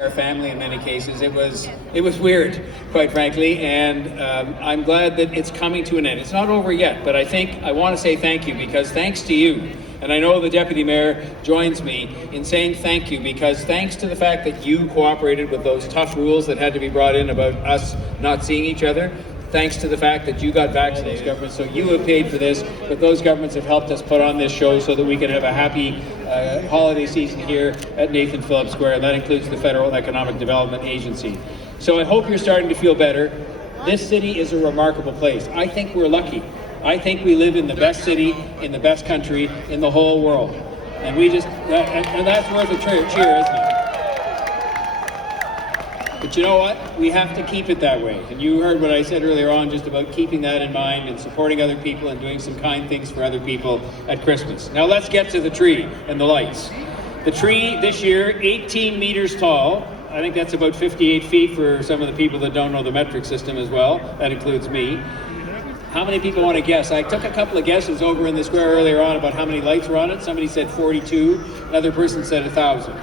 our family in many cases. It was weird, quite frankly, and I'm glad that it's coming to an end. It's not over yet, but I want to say thank you, because thanks to you, and I know the Deputy Mayor joins me in saying thank you, because thanks to the fact that you cooperated with those tough rules that had to be brought in about us not seeing each other, thanks to the fact that you got vaccinated, governments, so you have paid for this, but those governments have helped us put on this show so that we can have a happy holiday season here at Nathan Phillips Square, and that includes the Federal Economic Development Agency. So I hope you're starting to feel better. This city is a remarkable place. I think we're lucky. I think we live in the best city, in the best country, in the whole world. And that's worth a cheer, isn't it? But you know what? We have to keep it that way. And you heard what I said earlier on just about keeping that in mind and supporting other people and doing some kind things for other people at Christmas. Now let's get to the tree and the lights. The tree this year, 18 meters tall. I think that's about 58 feet for some of the people that don't know the metric system as well. That includes me. How many people want to guess? I took a couple of guesses over in the square earlier on about how many lights were on it. Somebody said 42. Another person said 1,000.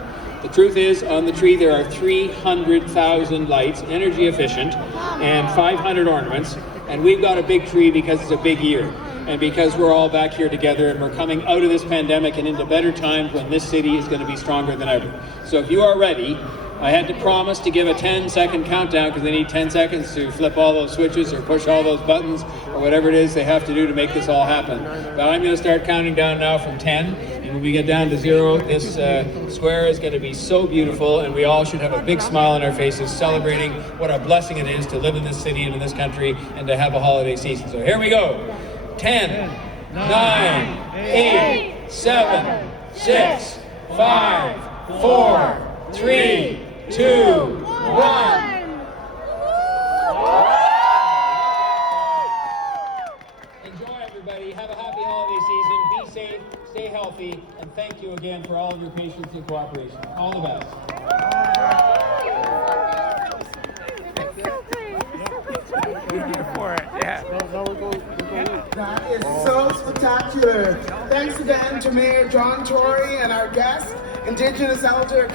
The truth is, on the tree there are 300,000 lights, energy efficient, and 500 ornaments. And we've got a big tree because it's a big year, and because we're all back here together and we're coming out of this pandemic and into better times when this city is going to be stronger than ever. So if you are ready, I had to promise to give a 10-second countdown, because they need 10 seconds to flip all those switches or push all those buttons or whatever it is they have to do to make this all happen. But I'm going to start counting down now from 10, and when we get down to 0, this square is going to be so beautiful, and we all should have a big smile on our faces celebrating what a blessing it is to live in this city and in this country and to have a holiday season. So here we go. 10, 9, 8, 7, 6, 5, 4, 3, 2, 1. Enjoy, everybody. Have a happy holiday season. Be safe, stay healthy, and thank you again for all of your patience and cooperation. All the best. That is so spectacular. Thanks again to Mayor John Tory and our guest, Indigenous Elder